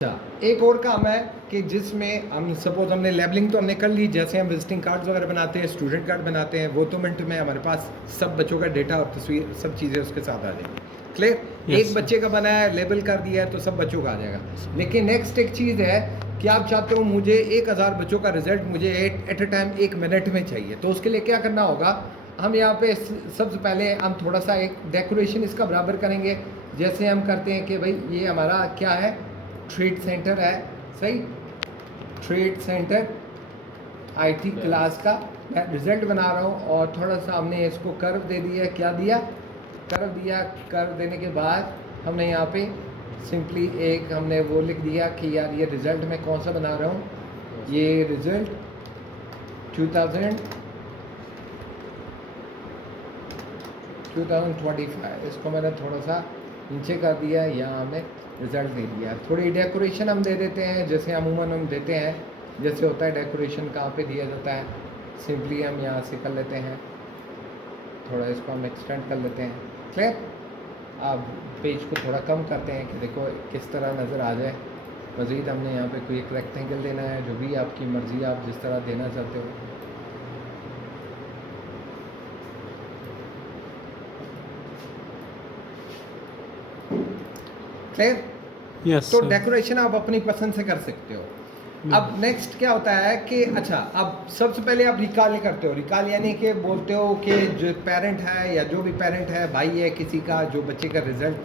अच्छा, एक और काम है कि जिसमें हम सपोज हमने लेबलिंग तो हमने कर ली, जैसे हम विजिटिंग कार्ड्स वगैरह बनाते हैं, स्टूडेंट कार्ड बनाते हैं, वो तो मिनट में हमारे पास सब बच्चों का डेटा और तस्वीर सब चीज़ें उसके साथ आ जाएंगी। क्लियर? यस एक सर। बच्चे का बनाया है, लेबल कर दिया है, तो सब बच्चों का आ जाएगा। लेकिन नेक्स्ट एक चीज़ है कि आप चाहते हो मुझे 1000 बच्चों का रिजल्ट मुझे एट अ टाइम 1 मिनट में चाहिए, तो उसके लिए क्या करना होगा? हम यहाँ पे सबसे पहले हम थोड़ा सा एक डेकोरेशन इसका बराबर करेंगे। जैसे हम करते हैं कि भाई ये हमारा क्या है, ट्रेड सेंटर है, सही, ट्रेड सेंटर आईटी क्लास का मैं रिजल्ट बना रहा हूँ और थोड़ा सा हमने इसको कर्व दे दिया। क्या दिया? कर्व दिया। कर्व देने के बाद हमने यहाँ पे सिंपली एक हमने वो लिख दिया कि यार ये रिज़ल्ट मैं कौन सा बना रहा हूँ, ये रिज़ल्ट 2025, इसको मैंने थोड़ा सा नीचे कर दिया, यहाँ हमने रिज़ल्ट दे दिया। थोड़ी डेकोरेशन हम दे देते हैं, जैसे अमूमन हम देते हैं, जैसे होता है डेकोरेशन कहाँ पे दिया जाता है, सिंपली हम यहाँ से कर लेते हैं, थोड़ा इसको हम एक्सटेंड कर लेते हैं। क्लियर? अब पेज को थोड़ा कम करते हैं कि देखो किस तरह नज़र आ जाए। मज़ीद हमने यहाँ पे कोई एक रेक्टेंगल देना है, जो भी आपकी मर्ज़ी, आप जिस तरह देना चाहते हो। क्लियर? यस तो सर। डेकोरेशन आप अपनी पसंद से कर सकते हो। अब नेक्स्ट क्या होता है कि अच्छा, अब सबसे पहले आप रिकॉल करते हो। रिकॉल यानी कि बोलते हो कि जो पेरेंट है या जो भी पेरेंट है, भाई है किसी का, जो बच्चे का रिजल्ट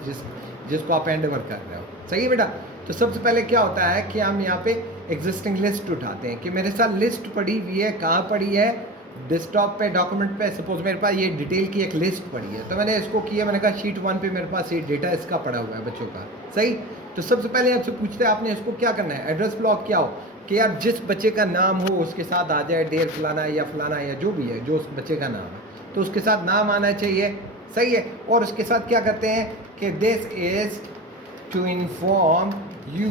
जिसको आप हैंड ओवर कर रहे हो, सही है बेटा? तो सबसे पहले क्या होता है कि हम यहाँ पे एग्जिस्टिंग लिस्ट उठाते हैं कि मेरे साथ लिस्ट पड़ी हुई है, कहाँ पड़ी है? डेस्कटॉप पे, डॉक्यूमेंट पे। सपोज मेरे पास ये डिटेल की एक लिस्ट पड़ी है, तो मैंने इसको किया, मैंने कहा शीट 1 पे मेरे पास ये डेटा इसका पड़ा हुआ है बच्चों का, सही। तो सबसे पहले आपसे पूछते हैं आपने इसको क्या करना है, एड्रेस ब्लॉक क्या हो कि यार जिस बच्चे का नाम हो उसके साथ आ जाए डेर फलाना या फलाना या जो भी है, जो उस बच्चे का नाम है, तो उसके साथ नाम आना चाहिए, सही है। और उसके साथ क्या करते हैं कि this is to inform you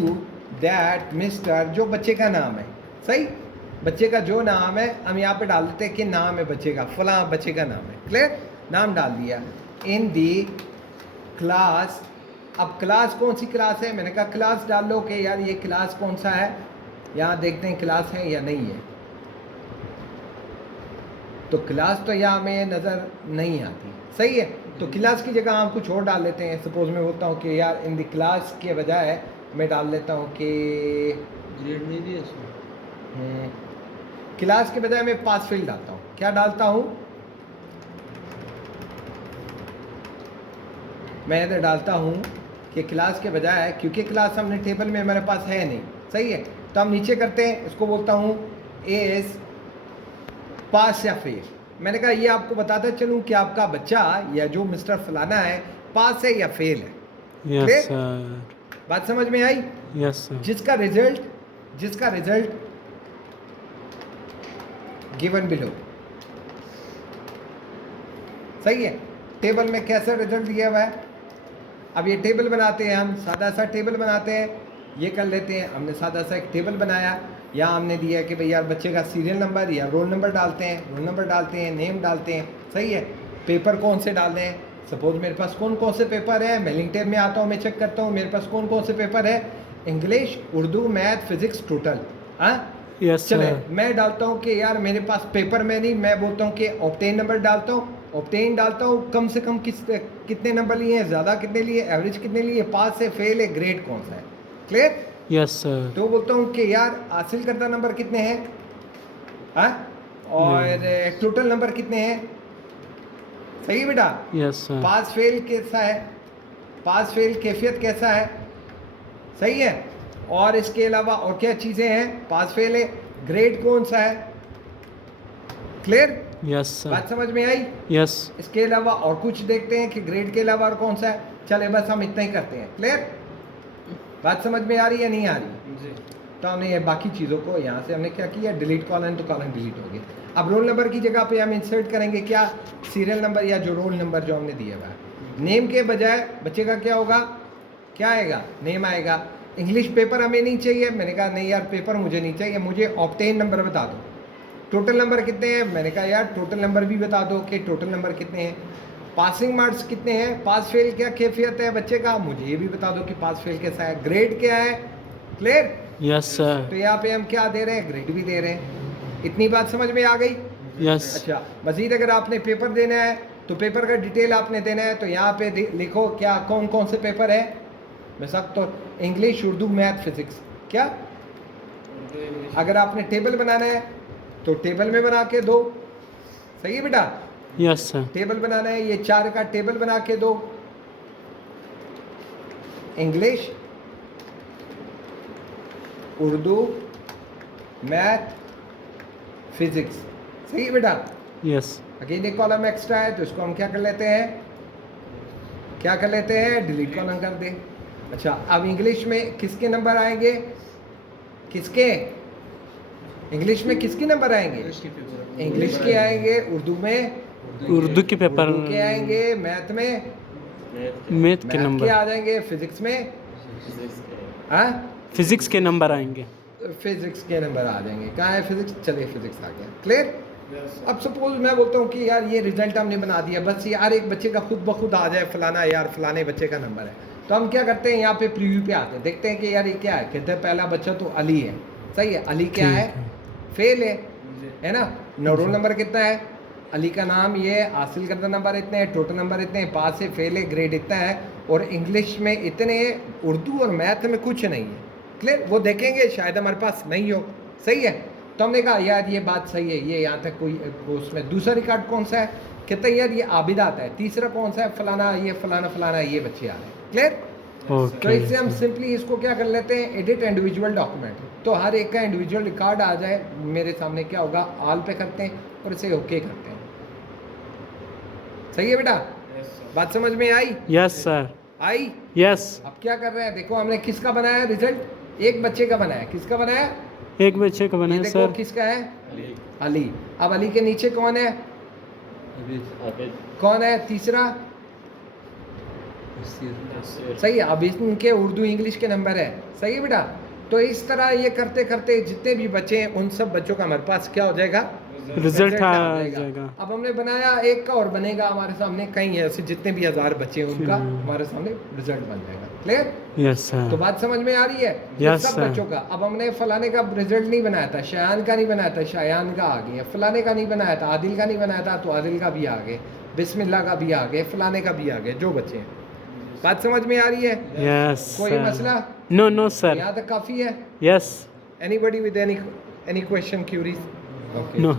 that mister, जो बच्चे का नाम है, सही, बच्चे का जो नाम है हम यहाँ पे डाल देते हैं कि नाम है बच्चे का, फला बच्चे का नाम है। क्लियर? नाम डाल दिया। इन दी क्लास, अब क्लास कौन सी क्लास है? मैंने कहा क्लास डाल लो कि यार ये क्लास कौन सा है, यहाँ देखते हैं क्लास है या नहीं है। तो क्लास तो यहाँ हमें नज़र नहीं आती, सही है। तो क्लास की जगह हम कुछ और डाल लेते हैं। सपोज मैं बोलता हूँ कि यार इन द क्लास के बजाय मैं डाल लेता हूँ कि ग्रेड नहीं दिया इसमें। क्लास के बजाय मैं पास फील्ड डालता हूँ। क्या डालता हूँ? मैं इधर डालता हूँ कि क्लास के बजाय, क्योंकि क्लास हमने टेबल में हमारे पास है नहीं, सही है, तो हम नीचे करते हैं, इसको बोलता हूँ एज पास या फेल। मैंने कहा ये आपको बताता चलूँ कि आपका बच्चा या जो मिस्टर फलाना है पास है या फेल है। Yes clear? सर। बात समझ में आई? Yes sir. जिसका रिजल्ट गिवन बिलो, सही है। टेबल में कैसा रिजल्ट दिया हुआ है? अब ये टेबल बनाते हैं, हम सादा सा टेबल बनाते हैं, ये कर लेते हैं। हमने सादा सा एक टेबल बनाया, यहाँ हमने दिया कि भाई यार बच्चे का सीरियल नंबर या रोल नंबर डालते हैं, रोल नंबर डालते हैं, नेम डालते हैं, सही है। पेपर कौन से डाल दें? सपोज मेरे पास कौन कौन से पेपर है, मैं लिंक टैब में आता हूँ, मैं चेक करता हूँ मेरे पास कौन कौन से पेपर है, English, Urdu, math, physics, total. हाँ, यस चले सर। मैं डालता हूँ कि यार मेरे पास पेपर में नहीं, मैं बोलता हूँ कि ऑब्टेन नंबर डालता हूँ, ऑब्टेन डालता हूँ, कम से कम कितने नंबर लिए हैं, ज़्यादा कितने लिए, एवरेज कितने लिए, पास है, फेल है, ग्रेड कौन सा है। क्लियर? Yes sir. तो बोलता हूँ कि यार हासिल करदा नंबर कितने हैं, हाँ, और टोटल नंबर कितने हैं, सही बेटा। Yes sir. पास फेल कैसा है, पास फेल कैफियत कैसा है, सही है। और इसके अलावा और क्या चीज़ें हैं, पास फेल है, ग्रेड कौन सा है। क्लियर? Yes sir. बात समझ में आई? यस। इसके अलावा और कुछ देखते हैं कि ग्रेड के अलावा और कौन सा है। चले बस हम इतना ही करते हैं। क्लियर? बात समझ में आ रही है नहीं आ रही? जी। तो हमने ये बाकी चीज़ों को यहाँ से हमने क्या किया, डिलीट कॉलन, तो कॉलन डिलीट हो गया। अब रोल नंबर की जगह पे हम इंसर्ट करेंगे क्या, सीरियल नंबर या जो रोल नंबर जो हमने दिया हुआ है। नेम के बजाय बच्चे का क्या होगा, क्या आएगा, नेम आएगा। इंग्लिश पेपर हमें नहीं चाहिए, मैंने कहा नहीं यार पेपर मुझे नहीं चाहिए, मुझे ऑब्टेन नंबर बता दो। टोटल नंबर कितने हैं, मैंने कहा यार टोटल नंबर भी बता दो कि टोटल नंबर कितने हैं। पासिंग मार्क्स कितने हैं, पास फेल क्या कैफियत है बच्चे का, मुझे ये भी बता दो कि पास फेल कैसा है। ग्रेड क्या है, क्लियर? Yes, sir. तो यहाँ पे हम क्या दे रहे हैं, ग्रेड भी दे रहे हैं। इतनी बात समझ में आ गई? Yes. अच्छा, मजीद अगर आपने पेपर देना है तो पेपर का डिटेल आपने देना है, तो यहाँ पे लिखो क्या कौन कौन से पेपर है। बेशक तो इंग्लिश, उर्दू, मैथ, फिजिक्स। क्या अगर आपने टेबल बनाना है तो टेबल में बना के दो, सही है बेटा? Yes, sir. टेबल बनाना है, ये 4 का टेबल बना के दो। इंग्लिश, उर्दू, मैथ, फिजिक्स, सही है बेटा? Yes. अगेन एक कॉलम एक्स्ट्रा है तो इसको हम क्या कर लेते हैं, क्या कर लेते हैं, डिलीट कॉलम कर दे। अच्छा, अब इंग्लिश में किसके नंबर आएंगे, किसके इंग्लिश में किसके नंबर आएंगे? इंग्लिश के आएंगे, उर्दू में उर्दू के पेपर उर्दू के आएंगे, मैथ में मैथ के मैथ नंबर के आ जाएंगे, फिजिक्स में हाँ फिजिक्स के नंबर आएंगे। फिजिक्स के नंबर आ जाएंगे। कहाँ है फिजिक्स? चलिए फिजिक्स आ गया। क्लियर? अब सपोज मैं बोलता हूँ कि यार ये रिजल्ट हमने बना दिया, बस यार एक बच्चे का खुद ब खुद आ जाए फलाना, यार फलाने बच्चे का नंबर है, तो हम क्या करते हैं, यहाँ पे प्रीव्यू पे आते हैं, देखते हैं कि यार ये क्या है। कहते हैं पहला बच्चा तो अली है, सही है? अली क्या है? फेल है ना? रोल नंबर कितना है? अली का नाम ये, हासिल करता नंबर इतने हैं, टोटल नंबर इतने हैं, पास है, फेल है, ग्रेड इतना है, और इंग्लिश में इतने, उर्दू और मैथ में कुछ नहीं है। क्लियर? वो देखेंगे शायद हमारे पास नहीं हो, सही है? तो हमने कहा यार ये बात सही है, ये यहाँ तक कोई उसमें। दूसरा रिकॉर्ड कौन सा है? कहते हैं यार ये आबिद आता है। तीसरा कौन सा है? फलाना, ये फलाना फलाना ये बच्चे आ रहे हैं। क्लियर? तो इससे हम सिंपली इसको क्या कर लेते हैं, एडिट इंडिविजुअल डॉक्यूमेंट। तो हर एक का इंडिविजुअल रिकॉर्ड आ जाए मेरे सामने, क्या होगा, ऑल पे करते हैं और इसे ओके करते हैं। सही है बेटा? बात समझ में आई? Yes sir. आई? यस। अब क्या कर रहे हैं, देखो हमने किसका बनाया रिजल्ट, एक बच्चे का बनाया। किसका बनाया? एक बच्चे का बनाया देखो सर। किसका है? अली। अब अली के नीचे कौन है? कौन है तीसरा? सही है। अब इनके उर्दू इंग्लिश के नंबर है, सही है बेटा? तो इस तरह ये करते करते जितने भी बच्चे हैं उन सब बच्चों का हमारे पास क्या हो जाएगा, रिजल्ट आ जाएगा। अब हमने बनाया एक का और बनेगा हमारे सामने, कहीं ऐसे जितने भी 1000 बच्चे हैं उनका हमारे सामने रिजल्ट बन जाएगा। क्लियर? Yes sir. तो बात समझ में आ रही है? यस सब सर। बच्चों का। अब हमने फलाने का रिजल्ट नहीं बनाया था, शायान का नहीं बनाया था, शायान का आ गया। फलाने का नहीं बनाया था, आदिल का नहीं बनाया था, तो आदिल का भी आ गए। बिस्मिल्लाह का भी आ गए, फलाने का भी आ गए, जो बच्चे हैं। बात समझ में आ रही है? यस कोई सर। मसला? No no sir. यहाँ तक काफी है? Yes. Anybody with any question, queries? No.